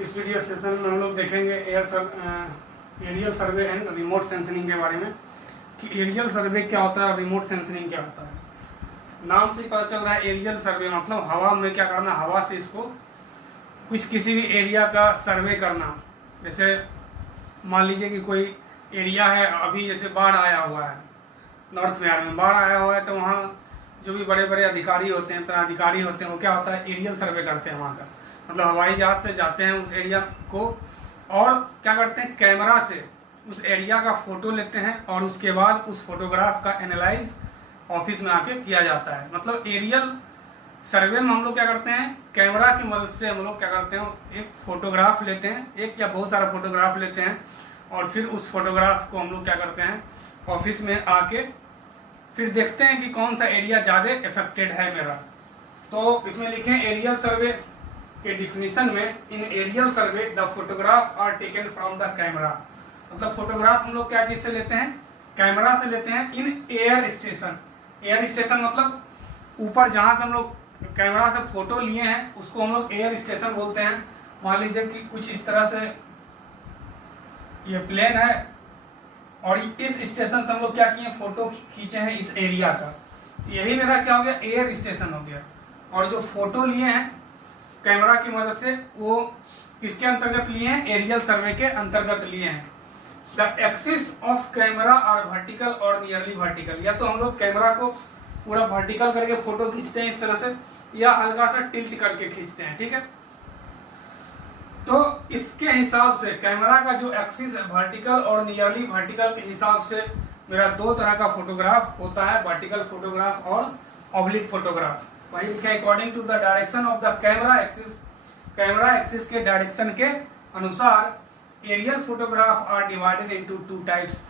इस video session में हम लोग देखेंगे aerial survey and remote sensoring के बारे में कि एरियल सर्वे क्या होता है और रिमोट सेंसरिंग क्या होता है। नाम से ही पता चल रहा है एरियल सर्वे मतलब हवा में क्या करना, हवा से इसको किसी भी एरिया का सर्वे करना। जैसे मान लीजिए कि कोई एरिया है, अभी जैसे बाढ़ आया हुआ है, नॉर्थ बिहार में बाढ़ आया हुआ है, तो वहाँ जो भी बड़े बड़े अधिकारी होते हैं, पदाधिकारी होते हैं, वो क्या होता है एरियल सर्वे करते हैं वहाँ का। मतलब हवाई जहाज से जाते हैं उस एरिया को और क्या करते हैं, कैमरा से उस एरिया का फोटो लेते हैं और उसके बाद उस फोटोग्राफ का एनालाइज ऑफिस में आके किया जाता है। मतलब एरियल सर्वे में हम लोग क्या करते हैं, कैमरा की मदद से हम लोग क्या करते हैं, एक फोटोग्राफ लेते हैं, एक या बहुत सारा फोटोग्राफ लेते हैं और फिर उस फोटोग्राफ को हम लोग क्या करते हैं ऑफिस में आके फिर देखते हैं कि कौन सा एरिया ज़्यादा इफेक्टेड है मेरा। तो इसमें लिखें एरियल सर्वे के डिफिनीशन में, in aerial survey the photograph are taken from the camera. मतलब फोटोग्राफ हम लोग क्या चीज़ से लेते हैं, कैमरा से लेते हैं in air station. Air station मतलब ऊपर जहाँ से हम लोग कैमरा से फोटो लिए हैं उसको हम लोग एयर स्टेशन बोलते हैं। मान लीजिए कि कुछ इस तरह से ये प्लेन है और इस स्टेशन से हम लोग क्या किए, फोटो खींचे हैं इस एरिया का, यही मेरा क्या हो गया, एयर स्टेशन हो गया। और जो फोटो लिए हैं कैमरा की मदद से वो किसके अंतर्गत लिए हैं, एरियल सर्वे के अंतर्गत लिए हैं। The axis of camera are vertical और नियरली वर्टिकल। या तो हम लोग कैमरा को पूरा वर्टिकल करके फोटो खींचते हैं इस तरह से, या हल्का सा टिल्ट करके खींचते हैं, ठीक है। तो इसके हिसाब से कैमरा का जो एक्सिस वर्टिकल और नियरली वर्टिकल के हिसाब से मेरा दो तरह का फोटोग्राफ होता है, वर्टिकल फोटोग्राफ और ऑब्लिक फोटोग्राफ। वही लिखा है according to the direction of the camera axis. Camera axis के डायरेक्शन के अनुसार aerial photograph are divided into two types.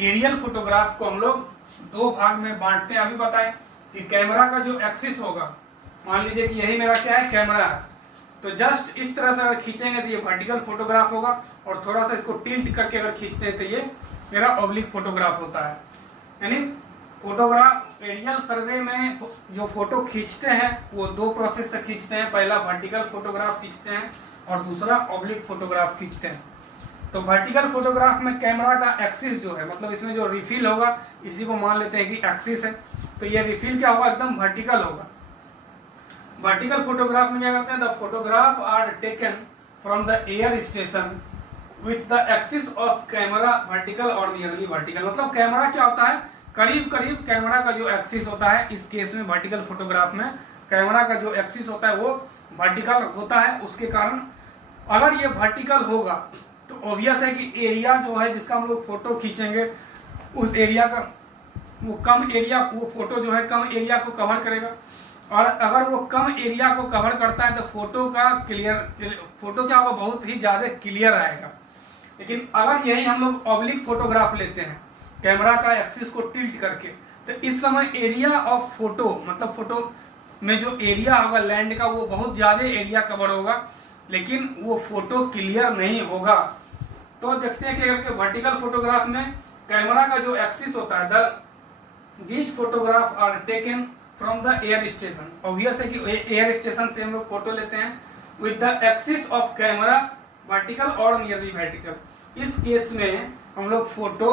Aerial photograph को हम लोग दो भाग में बांटते हैं। अभी बताएं कि कैमरा का जो एक्सिस होगा, मान लीजिए कि यही मेरा क्या है, कैमरा है, तो जस्ट इस तरह से अगर खींचेंगे तो ये वर्टिकल फोटोग्राफ होगा और थोड़ा सा इसको टिल्ट करके अगर खींचते हैं तो ये मेरा ऑब्लिक फोटोग्राफ होता है। यानी फोटोग्राफ एरियल सर्वे में जो फोटो खींचते हैं वो दो प्रोसेस से खींचते हैं। पहला वर्टिकल फोटोग्राफ खींचते हैं और दूसरा ऑब्लिक फोटोग्राफ खींचते हैं। तो वर्टिकल फोटोग्राफ में कैमरा का एक्सिस जो है, मतलब इसमें जो रिफिल होगा इसी को मान लेते हैं कि एक्सिस है, तो ये रिफिल क्या होगा, एकदम वर्टिकल होगा। वर्टिकल फोटोग्राफ में क्या करते हैं, the photograph are taken from the air station with the axis of camera vertical और नियरली वर्टिकल। मतलब कैमरा क्या होता है, करीब करीब कैमरा का जो एक्सिस होता है, इस केस में वर्टिकल फोटोग्राफ में कैमरा का जो एक्सिस होता है वो वर्टिकल होता है। उसके कारण अगर ये वर्टिकल होगा तो ऑब्वियस है कि एरिया जो है जिसका हम लोग फोटो खींचेंगे उस एरिया का वो कम एरिया, वो फोटो जो है कम एरिया को कवर करेगा। और अगर वो कम एरिया को कवर करता है तो फोटो क्या होगा, बहुत ही ज़्यादा क्लियर आएगा। लेकिन अगर यही हम लोग ऑब्लिक फोटोग्राफ लेते हैं कैमरा का एक्सिस को टिल्ट करके, तो इस समय एरिया ऑफ फोटो मतलब फोटो में जो एरिया होगा लैंड का वो बहुत ज़्यादा एरिया कवर होगा, लेकिन वो फोटो क्लियर नहीं होगा। तो देखते हैं कि अगर वर्टिकल फोटोग्राफ में कैमरा का जो एक्सिस होता है, these photograph are taken from the air station. Obvious है कि एयर स्टेशन से हम लोग फोटो लेते हैं with the axis of camera vertical और नियरली वर्टिकल। इस केस में हम लोग फोटो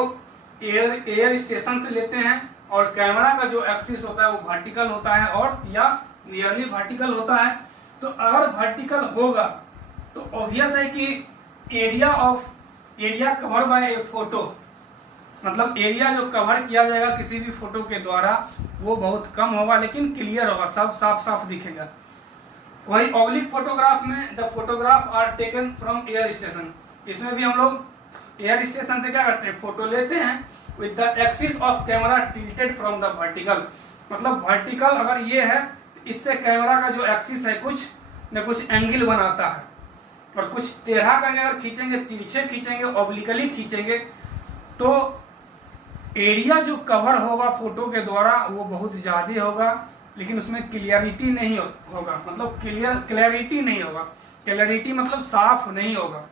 एयर स्टेशन से लेते हैं और कैमरा का जो एक्सिस होता है वो वर्टिकल होता है और या नियरली वर्टिकल होता है। तो अगर वर्टिकल होगा तो ऑब्वियस है कि area cover by A photo, मतलब एरिया जो कवर किया जाएगा किसी भी फोटो के द्वारा वो बहुत कम होगा, लेकिन क्लियर होगा, सब साफ साफ दिखेगा। वही ऑब्लिक फोटोग्राफ में the photograph are taken from air station. इसमें भी हम लोग एयर स्टेशन से क्या करते हैं, फोटो लेते हैं with the axis of camera tilted from the vertical. मतलब वर्टिकल अगर ये है तो इससे कैमरा का जो एक्सिस है कुछ न कुछ एंगल बनाता है और कुछ टेढ़ा करके अगर खींचेंगे, तिरछे खींचेंगे, ऑब्लिकली खींचेंगे तो एरिया जो कवर होगा फोटो के द्वारा वो बहुत ज़्यादा होगा, लेकिन उसमें क्लियरिटी नहीं होगा। मतलब क्लैरिटी नहीं होगा, क्लैरिटी मतलब साफ नहीं होगा।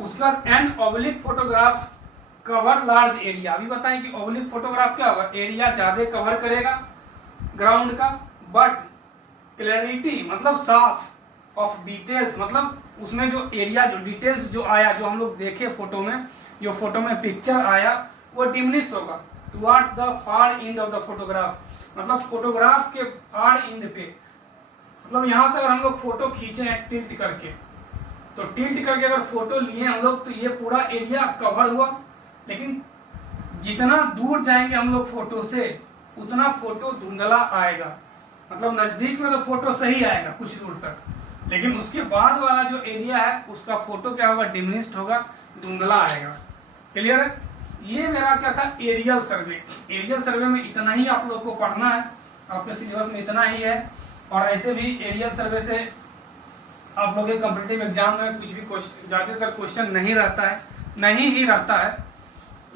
उसका and oblique photograph cover large area. अभी बताएं कि ऑब्लिक फोटोग्राफ क्या होगा, एरिया ज़्यादा कवर करेगा ग्राउंड का, बट क्लैरिटी मतलब साफ ऑफ डिटेल्स, मतलब उसमें जो एरिया, जो डिटेल्स जो आया, जो हम लोग देखे फोटो में, जो फोटो में पिक्चर आया वो डिमिनिश होगा towards the far end of the photograph, मतलब फोटोग्राफ के फार एंड पे, मतलब यहाँ से अगर हम लोग फोटो खींचे हैं टिल्ट करके, तो टिल्ट करके अगर फोटो लिए हम लोग तो ये पूरा एरिया कवर हुआ, लेकिन जितना दूर जाएंगे हम लोग फोटो से उतना फोटो धुंधला आएगा, मतलब नजदीक में तो फोटो सही आएगा कुछ दूर तक, लेकिन उसके बाद वाला जो एरिया है उसका फोटो क्या होगा, डिमिनिश्ड होगा, धुंधला आएगा। क्लियर है? ये मेरा क्या था, एरियल सर्वे। एरियल सर्वे में इतना ही आप लोग को पढ़ना है, आपके सिलेबस में इतना ही है, और ऐसे भी एरियल सर्वे से आप लोग के कॉम्पिटिटिव एग्जाम में कुछ भी ज्यादातर क्वेश्चन नहीं रहता है, नहीं ही रहता है।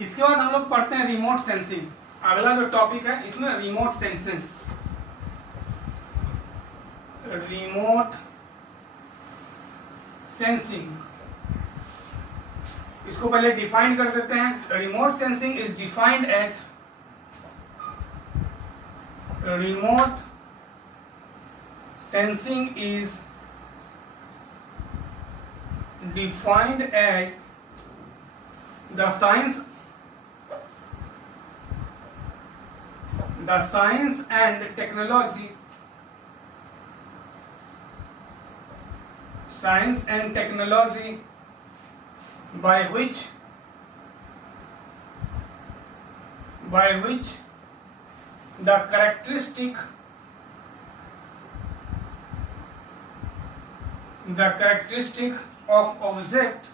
इसके बाद हम लोग पढ़ते हैं रिमोट सेंसिंग। अगला जो टॉपिक है इसमें रिमोट सेंसिंग, रिमोट सेंसिंग, इसको पहले डिफाइन कर देते हैं। Remote sensing is defined as, remote sensing is defined as the science and technology, by which the characteristic of objects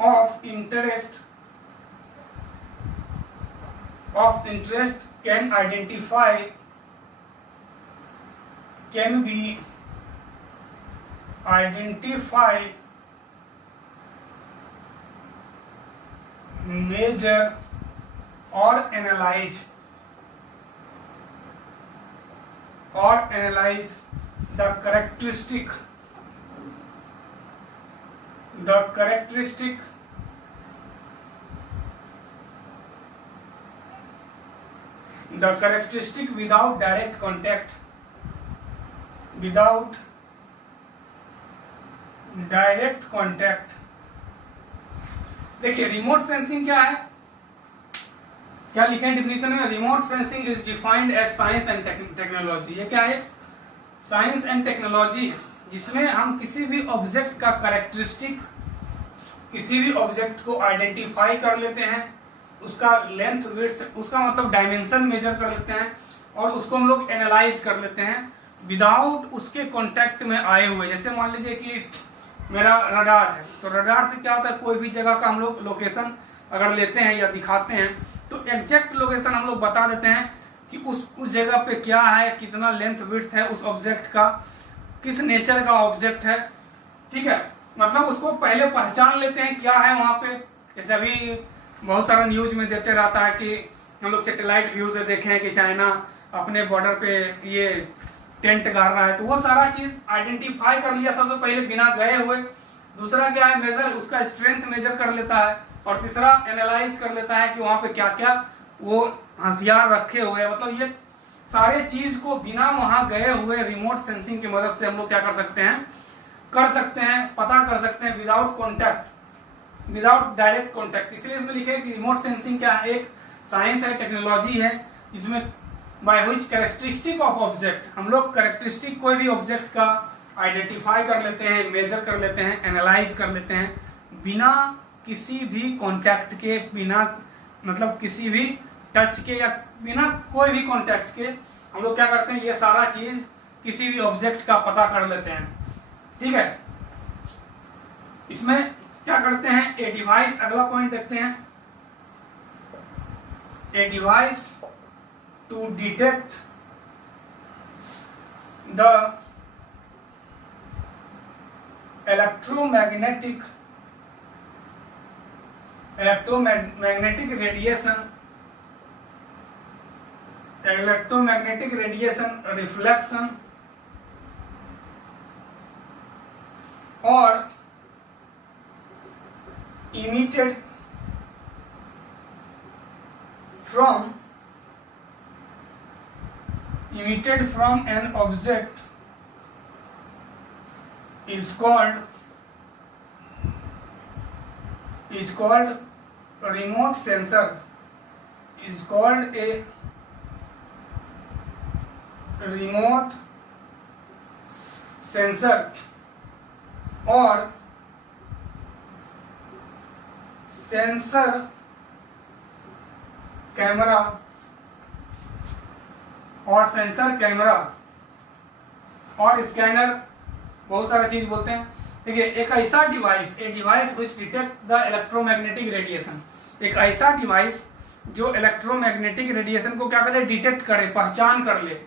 of interest can be identify, measure or analyze the characteristic without direct contact, देखिए remote sensing क्या है, क्या लिखे हैं definition में, remote sensing is defined as science and technology. ये क्या है, साइंस एंड टेक्नोलॉजी, जिसमें हम किसी भी ऑब्जेक्ट का कैरेक्टरिस्टिक, किसी भी ऑब्जेक्ट को आइडेंटिफाई कर लेते हैं, उसका लेंथ विड्थ, उसका मतलब डायमेंशन मेजर कर लेते हैं, और उसको हम लोग एनालाइज कर लेते हैं विदाउट उसके कांटेक्ट में आए हुए। जैसे मान लीजिए कि मेरा रडार है, तो रडार से क्या होता है, कोई भी जगह का हम लोग लोकेशन अगर लेते हैं या दिखाते हैं तो एग्जैक्ट लोकेशन हम लोग बता देते हैं कि उस जगह पे क्या है, कितना लेंथ विड्थ है उस ऑब्जेक्ट का, किस नेचर का ऑब्जेक्ट है, ठीक है, मतलब उसको पहले पहचान लेते हैं क्या है वहाँ पे। जैसे अभी बहुत सारा न्यूज में देते रहता है कि हम लोग सैटेलाइट व्यू से देखें कि चाइना अपने बॉर्डर पे ये टेंट गाड़ रहा है, तो वो सारा चीज आइडेंटिफाई कर लिया सबसे पहले बिना गए हुए। दूसरा क्या है, मेजर, उसका स्ट्रेंथ मेजर कर लेता है, और तीसरा एनालाइज कर लेता है कि वहां पे क्या क्या वो हथियार रखे हुए हैं। मतलब ये सारे चीज को बिना वहां गए हुए रिमोट सेंसिंग की मदद से हम लोग क्या कर सकते हैं, पता कर सकते हैं without contact, without direct contact. इसलिए इसमें लिखे कि रिमोट सेंसिंग क्या है, एक साइंस है, टेक्नोलॉजी है, जिसमें by which characteristic of object, हम लोग कैरेक्टरिस्टिक कोई भी ऑब्जेक्ट का आइडेंटिफाई कर लेते हैं, मेजर कर लेते हैं, एनालाइज कर लेते हैं बिना किसी भी कांटेक्ट के, बिना मतलब किसी भी टच के या बिना कोई भी कांटेक्ट के हम लोग क्या करते हैं, ये सारा चीज किसी भी ऑब्जेक्ट का पता कर लेते हैं। ठीक है, इसमें क्या करते हैं, ए डिवाइस, अगला पॉइंट देखते हैं, a device to detect the electromagnetic radiation reflection or emitted from emitted from an object is called remote sensor, is called a remote sensor और सेंसर कैमरा और स्कैनर, बहुत सारा चीज बोलते हैं। देखिए, एक ऐसा device, a device which detect the electromagnetic radiation, एक ऐसा डिवाइस जो इलेक्ट्रोमैग्नेटिक रेडिएशन को क्या करे, डिटेक्ट करे, पहचान कर ले,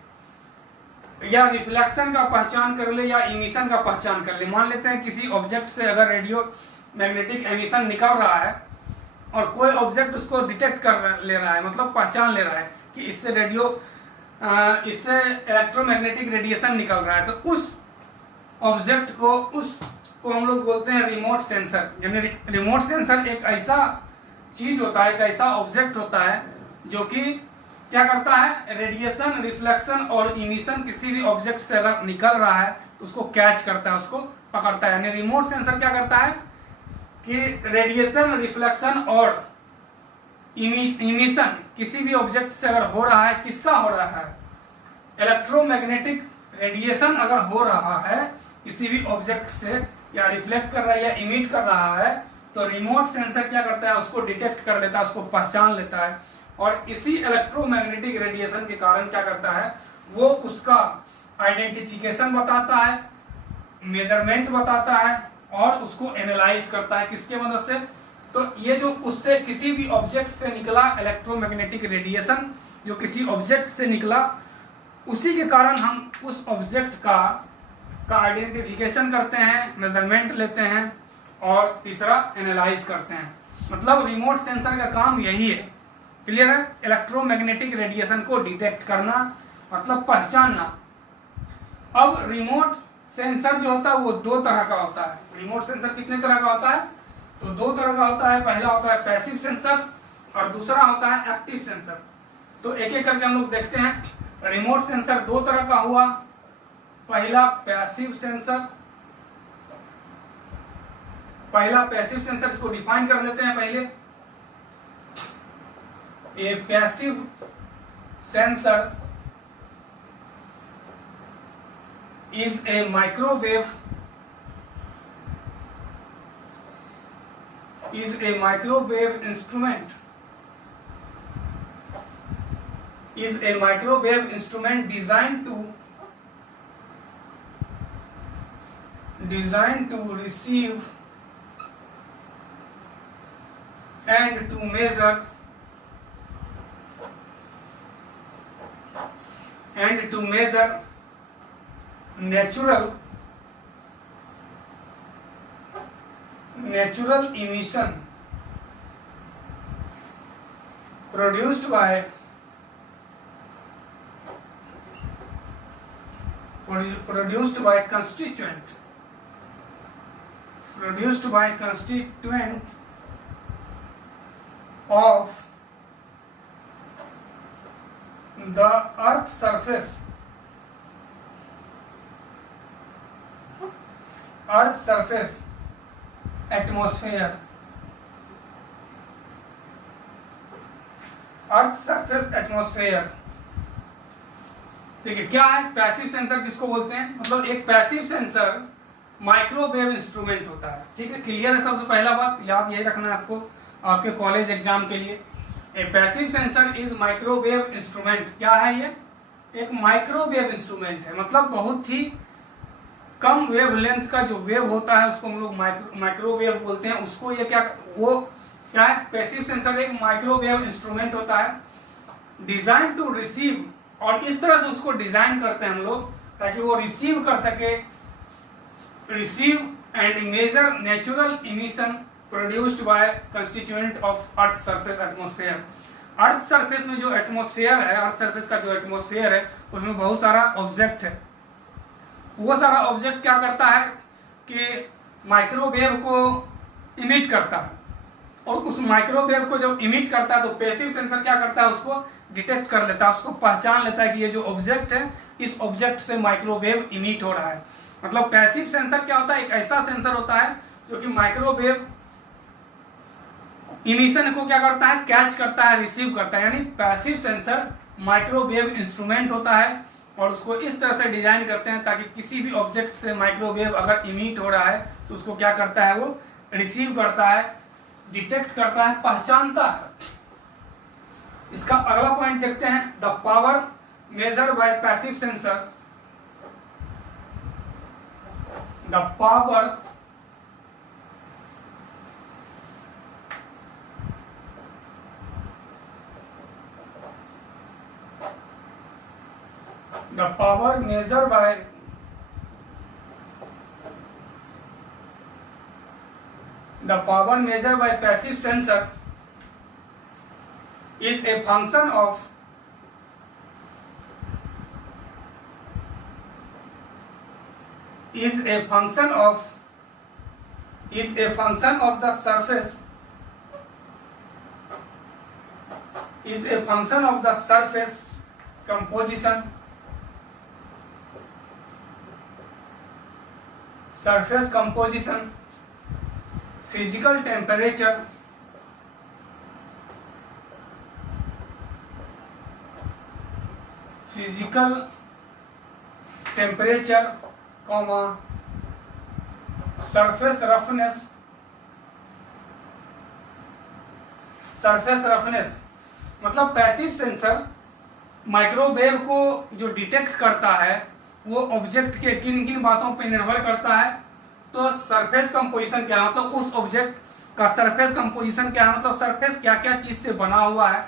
या रिफ्लेक्शन का पहचान कर ले या इमिशन का पहचान कर ले। मान लेते हैं किसी ऑब्जेक्ट से अगर रेडियो मैग्नेटिक एमिशन निकल रहा है और कोई ऑब्जेक्ट उसको डिटेक्ट कर ले रहा है, मतलब पहचान ले रहा है कि इससे इससे इलेक्ट्रोमैग्नेटिक रेडिएशन निकल रहा है, तो उस ऑब्जेक्ट को हम लोग बोलते हैं रिमोट सेंसर। यानी रिमोट सेंसर एक ऐसा चीज होता है, एक ऐसा ऑब्जेक्ट होता है जो कि क्या करता है, रेडिएशन, रिफ्लेक्शन और इमिशन किसी भी ऑब्जेक्ट से अगर निकल रहा है तो उसको कैच करता है, उसको पकड़ता है। यानी रिमोट सेंसर क्या करता है कि रेडिएशन, रिफ्लेक्शन और इमिशन किसी भी ऑब्जेक्ट से अगर हो रहा है, किसका हो रहा है, इलेक्ट्रोमैग्नेटिक रेडिएशन अगर हो रहा है किसी भी ऑब्जेक्ट से, या रिफ्लेक्ट कर रहा है या इमिट कर रहा है, तो रिमोट सेंसर क्या करता है, उसको डिटेक्ट कर लेता है, उसको पहचान लेता है और इसी इलेक्ट्रोमैग्नेटिक रेडिएशन के कारण क्या करता है, वो उसका आइडेंटिफिकेशन बताता है, मेजरमेंट बताता है और उसको एनालाइज करता है। किसके मदद से, तो ये जो उससे किसी भी ऑब्जेक्ट से निकला इलेक्ट्रोमैग्नेटिक रेडिएशन, जो किसी ऑब्जेक्ट से निकला, उसी के कारण हम उस ऑब्जेक्ट का आइडेंटिफिकेशन करते हैं, मेजरमेंट लेते हैं और तीसरा एनालाइज करते हैं। मतलब रिमोट सेंसर का काम यही है। क्लियर है? इलेक्ट्रोमैग्नेटिक रेडिएशन को डिटेक्ट करना, मतलब पहचानना। अब रिमोट सेंसर जो होता है वो दो तरह का होता है। रिमोट सेंसर कितने तरह का होता है, तो दो तरह का होता है। पहला होता है पैसिव सेंसर और दूसरा होता है एक्टिव सेंसर। तो एक एक करके हम लोग देखते हैं। रिमोट सेंसर दो तरह का हुआ। पहला पैसिव सेंसर, इसको डिफाइन कर लेते हैं पहले। A passive sensor is a microwave instrument designed to receive and to measure natural emission produced by constituent of the earth surface atmosphere। देखिए क्या है पैसिव सेंसर, किसको बोलते हैं। मतलब एक पैसिव सेंसर माइक्रोवेव इंस्ट्रूमेंट होता है। ठीक है, क्लियर है। सबसे पहला बात याद यही रखना है आपको आपके कॉलेज एग्जाम के लिए। ए passive sensor is microwave instrument. क्या है ये, एक माइक्रोवेव इंस्ट्रूमेंट है। मतलब बहुत ही कम वेवलेंथ का जो वेव होता है उसको हम लोग माइक्रोवेव बोलते हैं। उसको ये क्या है, पैसिव सेंसर एक माइक्रोवेव इंस्ट्रूमेंट होता है, डिजाइन टू रिसीव। और इस तरह से उसको डिजाइन करते हैं हम लोग ताकि वो रिसीव कर सके, receive and measure natural emission produced by constituent of earth surface atmosphere. Earth surface में जो एटमॉस्फेयर है, अर्थ सरफेस का जो एटमॉस्फेयर है उसमें बहुत सारा ऑब्जेक्ट है। वो सारा ऑब्जेक्ट क्या करता है कि माइक्रोवेव को इमिट करता है। और उस माइक्रोवेव को जब इमिट करता है तो पैसिव सेंसर क्या करता है, उसको डिटेक्ट कर लेता है, उसको पहचान लेता है कि ये जो ऑब्जेक्ट है इस ऑब्जेक्ट से माइक्रोवेव इमिट हो रहा है। मतलब पैसिव सेंसर क्या होता है, एक ऐसा सेंसर होता है जो कि माइक्रोवेव इमिशन को क्या करता है, कैच करता है, रिसीव करता है। यानी पैसिव सेंसर माइक्रोवेव इंस्ट्रूमेंट होता है और उसको इस तरह से डिजाइन करते हैं ताकि किसी भी ऑब्जेक्ट से माइक्रोवेव अगर इमिट हो रहा है तो उसको क्या करता है, वो रिसीव करता है, डिटेक्ट करता है, पहचानता है। इसका अगला पॉइंट देखते हैं, the power measured by passive sensor, the power measured by passive sensor is a function of the surface composition, physical temperature, comma, surface roughness। मतलब पैसिव सेंसर माइक्रोवेव को जो डिटेक्ट करता है वो ऑब्जेक्ट के किन किन बातों पे निर्भर करता है। तो सरफेस कंपोजिशन क्या है, मतलब उस ऑब्जेक्ट का सरफेस कंपोजिशन क्या है, मतलब सरफेस क्या क्या चीज से बना हुआ है।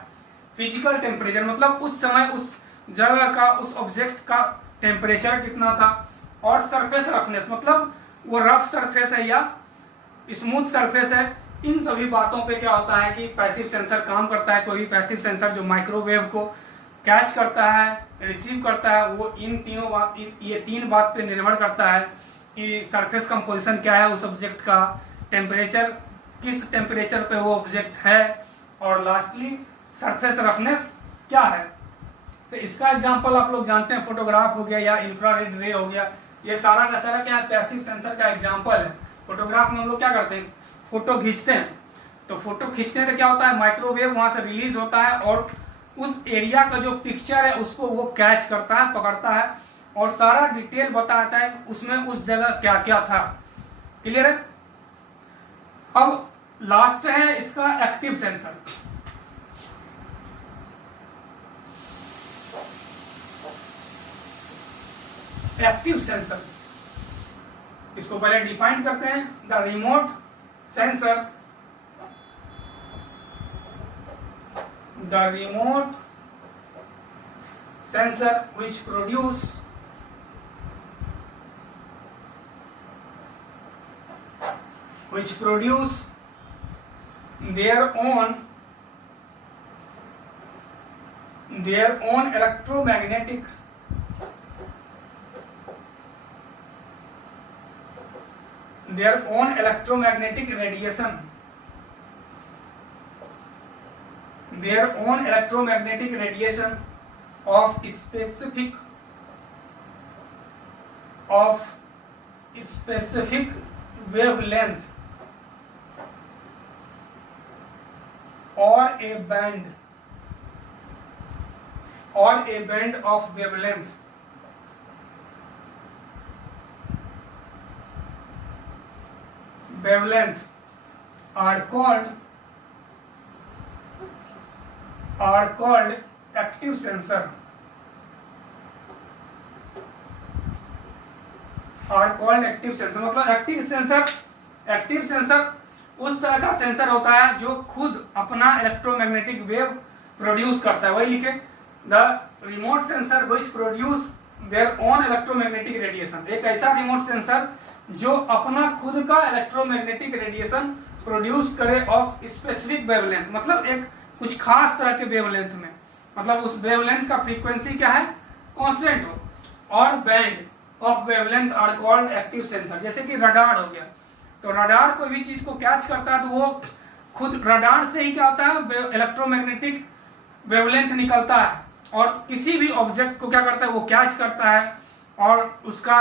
फिजिकल टेम्परेचर मतलब उस समय उस जगह का, उस ऑब्जेक्ट का टेम्परेचर कितना था। और सरफेस रफनेस मतलब वो रफ सरफेस है या स्मूथ सरफेस है। इन सभी बातों पे क्या होता है कि पैसिव सेंसर काम करता है। कोई भी पैसिव सेंसर जो माइक्रोवेव को कैच करता है, रिसीव करता है, वो ये तीन बात पे निर्भर करता है कि सरफेस कंपोजिशन क्या है उस ऑब्जेक्ट का, टेम्परेचर किस टेम्परेचर पे वो ऑब्जेक्ट है, और लास्टली सरफेस रफनेस क्या है। तो इसका एग्जांपल आप लोग जानते हैं, फोटोग्राफ हो गया या इंफ्रारेड रे हो गया, ये सारा का सारा क्या है, पैसिव सेंसर का एग्जांपल है। फोटोग्राफ में हम लोग क्या करते हैं, फोटो खींचते हैं। तो फोटो खींचने से क्या होता है, माइक्रोवेव वहां से रिलीज होता है और उस एरिया का जो पिक्चर है उसको वो कैच करता है, पकड़ता है और सारा डिटेल बताता है उसमें उस जगह क्या क्या था। क्लियर है। अब लास्ट है इसका एक्टिव सेंसर। एक्टिव सेंसर इसको पहले डिफाइन करते हैं, the remote sensor, which produce their own electromagnetic radiation of specific wavelength or a band of wavelength are called active sensor, मतलब एक्टिव सेंसर उस तरह का सेंसर होता है जो खुद अपना इलेक्ट्रोमैग्नेटिक वेव प्रोड्यूस करता है। वही लिखे, the remote sensor which produce their own electromagnetic radiation. एक ऐसा रिमोट सेंसर जो अपना खुद का इलेक्ट्रोमैग्नेटिक रेडिएशन प्रोड्यूस करे ऑफ स्पेसिफिक वेवलेंथ, मतलब एक कुछ खास तरह के वेवलेंथ में, मतलब उस वेवलेंथ का फ्रीक्वेंसी क्या है, कांस्टेंट हो, और band of wavelength are called active sensor. जैसे कि रडार हो गया, तो रडार कोई भी चीज को कैच करता है तो वो खुद रडार से ही क्या होता है, इलेक्ट्रोमैग्नेटिक वेवलेंथ निकलता है और किसी भी ऑब्जेक्ट को क्या करता है, वो कैच करता है और उसका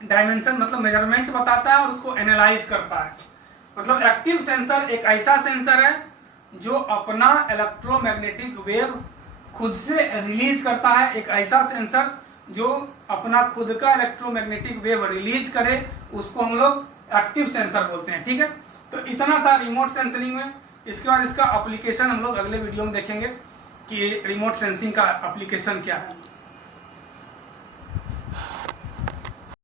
डायमेंशन मतलब मेजरमेंट बताता है और उसको एनालाइज करता है। मतलब एक्टिव सेंसर एक ऐसा सेंसर है जो अपना इलेक्ट्रोमैग्नेटिक वेव खुद से रिलीज करता है, एक ऐसा सेंसर जो अपना खुद का इलेक्ट्रोमैग्नेटिक वेव रिलीज करे, उसको हम लोग एक्टिव सेंसर बोलते हैं। ठीक है, तो इतना था रिमोट सेंसिंग में। इसके बाद इसका एप्लीकेशन हम लोग अगले वीडियो में देखेंगे कि रिमोट सेंसिंग का एप्लीकेशन क्या है।